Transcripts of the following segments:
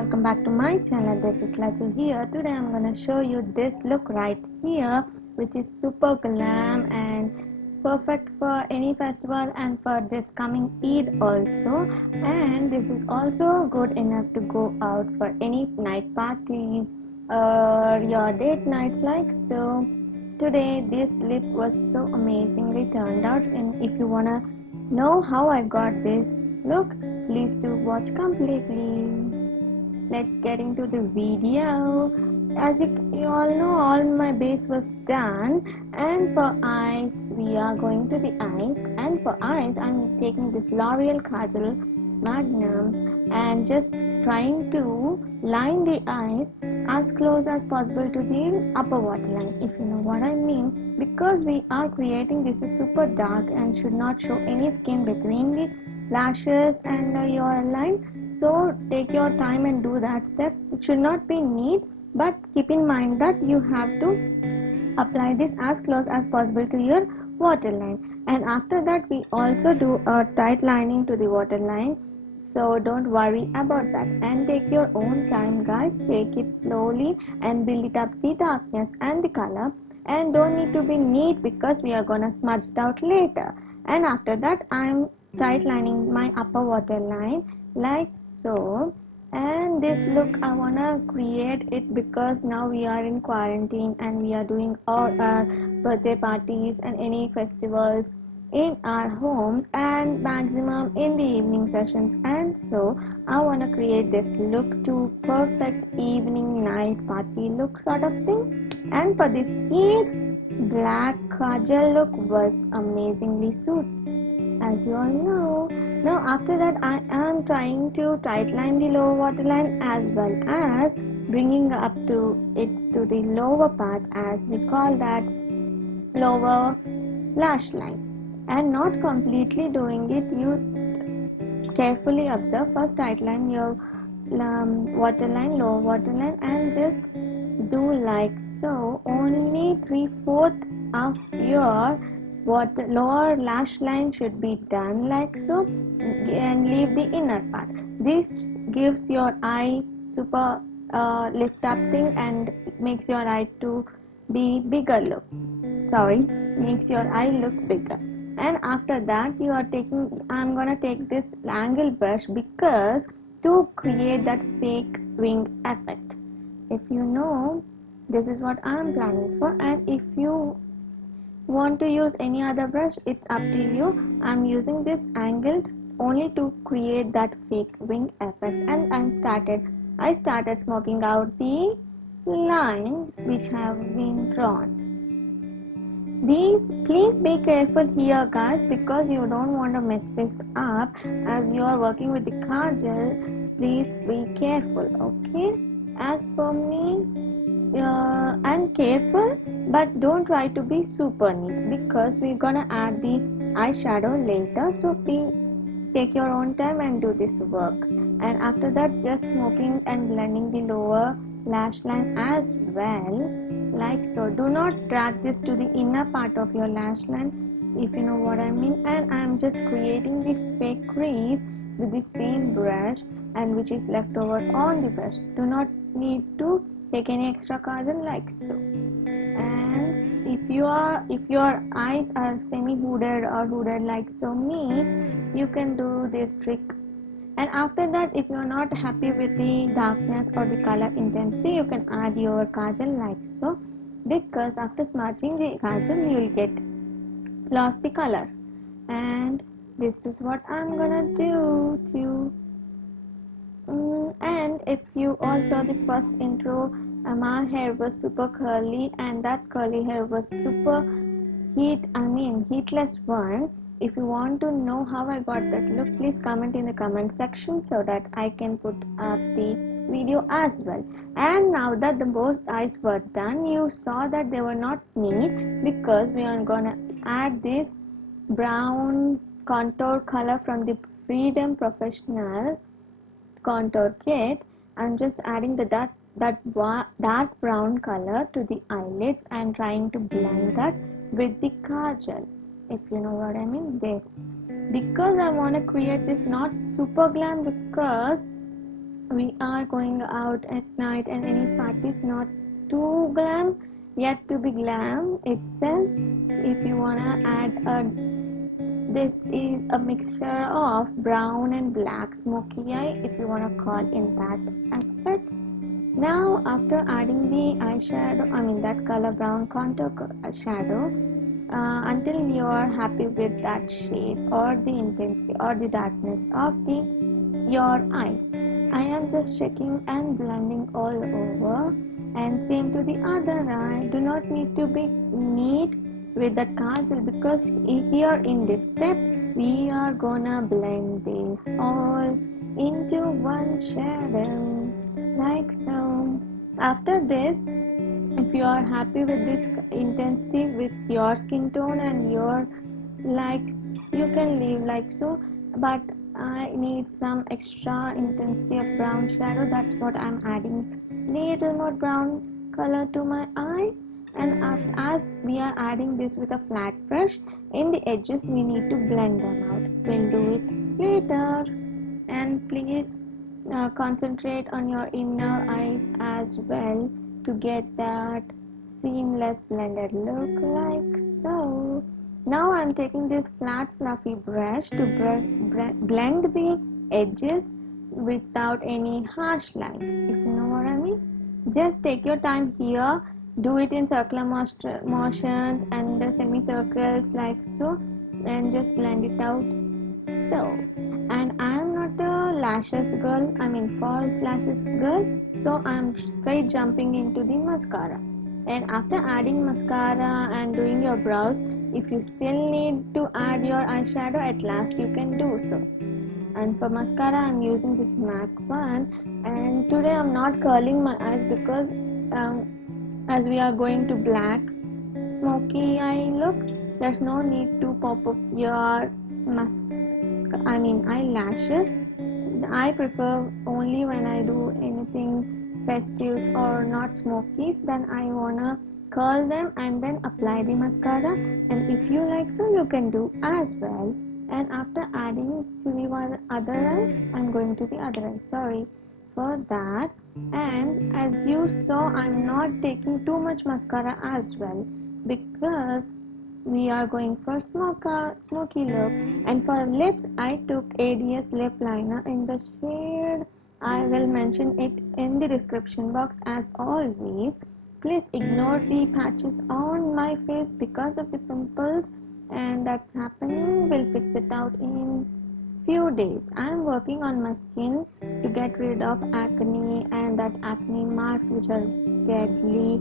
welcome back to my channel. This is Latu here. Today I'm gonna show you this look right here, which is super glam and perfect for any festival and for this coming Eid also. And this is also good enough to go out for any night parties or your date nights like so. Today this lip was so amazingly turned out, and if you wanna know how I got this look, please do watch completely. Let's get into the video. As you all know, all my base was done, and for eyes we are going to the eyes, and for eyes I'm taking this L'Oreal Kajal Magnum and just trying to line the eyes as close as possible to the upper waterline, if you know what I mean, because we are creating this is super dark and should not show any skin between the lashes and your line. So take your time and do that step. It should not be neat, but keep in mind that you have to apply this as close as possible to your waterline. And after that we also do a tight lining to the waterline, so don't worry about that, and take your own time guys. Take it slowly and build it up the darkness and the color, and don't need to be neat because we are gonna smudge it out later. And after that I'm tight lining my upper waterline like so. And this look I wanna create it because now we are in quarantine and we are doing all our birthday parties and any festivals in our homes and maximum in the evening sessions, and so I want to create this look to perfect evening night party look sort of thing. And for this Eid, black kajal look was amazingly suits, as you all know. Now after that I am trying to tightline the lower waterline as well as bringing up to it to the lower part, as we call that lower lash line, and not completely doing it. You carefully observe. First tightline your waterline, lower waterline, and just do like so. Only 3/4 of your lower lash line should be done like so, and leave the inner part. This gives your eye super lift up thing and makes your eye to be bigger look. Sorry, makes your eye look bigger. And after that you are taking, I'm gonna take this angle brush because to create that fake wing effect. If you know, this is what I'm planning for, and if you want to use any other brush, it's up to you. I'm using this angled only to create that fake wing effect. And I started smoking out the lines which have been drawn. These, please be careful here guys, because you don't want to mess this up as you are working with the kajal. Please be careful, okay? As for me, I'm careful, but don't try to be super neat because we're gonna add the eyeshadow later. So please take your own time and do this work. And after that just smoking and blending the lower lash line as well, like so. Do not drag this to the inner part of your lash line, if you know what I mean. And I'm just creating the fake crease with the same brush and which is left over on the brush. Do not need to take any extra kajal like so. And if your eyes are semi hooded or hooded like so me, you can do this trick. And after that, if you're not happy with the darkness or the color intensity, you can add your kajal like so, because after smudging the kajal you'll get lost the color. And this is what I'm gonna do to and if you all saw the first intro, my hair was super curly and that curly hair was super heatless one. If you want to know how I got that look, please comment in the comment section so that I can put up the video as well. And now that the both eyes were done, you saw that they were not neat because we are gonna add this brown contour color from the Freedom Professional contour kit. I'm just adding the dark brown color to the eyelids and trying to blend that with the kajal, if you know what I mean. This because I want to create this not super glam, because we are going out at night and any party is not too glam yet to be glam itself. If you wanna add a, this is a mixture of brown and black smoky eye, if you wanna call in that aspect. Now after adding the eyeshadow, I mean that color brown contour shadow, until you are happy with that shade or the intensity or the darkness of the your eyes. I am just checking and blending all over, and same to the other eye. Do not need to be neat with the kajal because here in this step we are gonna blend this all into one shadow like so. After this, if you are happy with this intensity with your skin tone and your likes, you can leave like so, but I need some extra intensity of brown shadow. That's what I'm adding little more brown color to my eyes. And as we are adding this with a flat brush in the edges, we need to blend them out. We'll do it later. And please concentrate on your inner eyes as well to get that seamless blended look like so. Now I'm taking this flat fluffy brush to blend the edges without any harsh lines, if you know what I mean. Just take your time here, do it in circular motions and the semicircles like so, and just blend it out so. And I am not a lashes girl, I mean false lashes girl, so I'm straight jumping into the mascara. And after adding mascara and doing your brows, if you still need to add your eyeshadow, at last you can do so. And for mascara, I'm using this MAC one. And today I'm not curling my eyes because as we are going to black smoky eye look, there's no need to pop up your eyelashes. I prefer only when I do anything festive or not smokies, then I wanna curl them and then apply the mascara. And if you like so, you can do as well. And after adding to the one other eye, I'm going to the other eye. Sorry for that. And as you saw, I'm not taking too much mascara as well because we are going for smoky look. And for lips, I took ADS lip liner in the shade. I will mention it in the description box as always. Please ignore the patches on my face because of the pimples and that's happening. We'll fix it out in few days. I'm working on my skin to get rid of acne and that acne marks which are deadly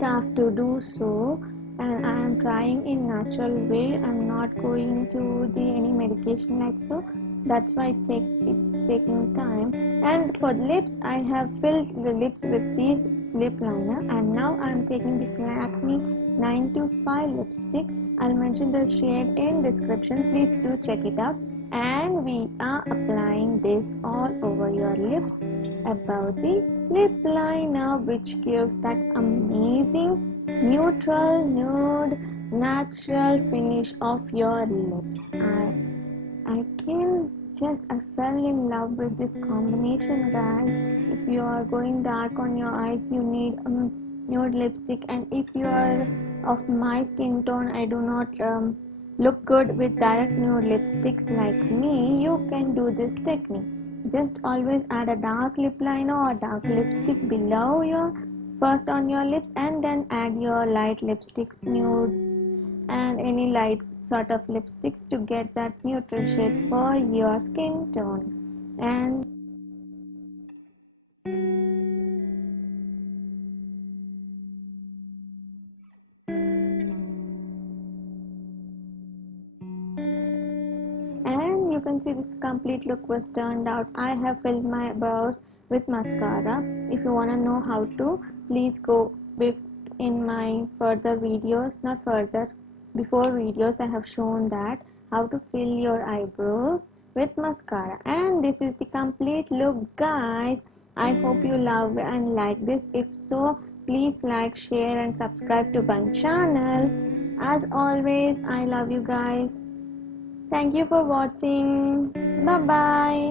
tough to do so, and I am trying in natural way. I'm not going to the any medication like so. That's why it's taking time. And for lips, I have filled the lips with this lip liner, and now I'm taking this Lakme 925 lipstick. I'll mention the shade in description. Please do check it out. And we are applying this all over your lips about the lip liner, which gives that amazing neutral nude natural finish of your lips. I can just I fell in love with this combination, guys. If you are going dark on your eyes, you need nude lipstick, and if you are of my skin tone, I do not look good with direct nude lipsticks like me, you can do this technique. Just always add a dark lip liner or dark lipstick below your first on your lips, and then add your light lipsticks, nude and any light sort of lipsticks to get that neutral shade for your skin tone. And and you can see this complete look was turned out. I have filled my brows with mascara. If you want to know how to, please go in my further videos, not further, before videos I have shown that how to fill your eyebrows with mascara. And this is the complete look, guys. I hope you love and like this. If so, please like, share and subscribe to my channel. As always, I love you guys. Thank you for watching. Bye bye.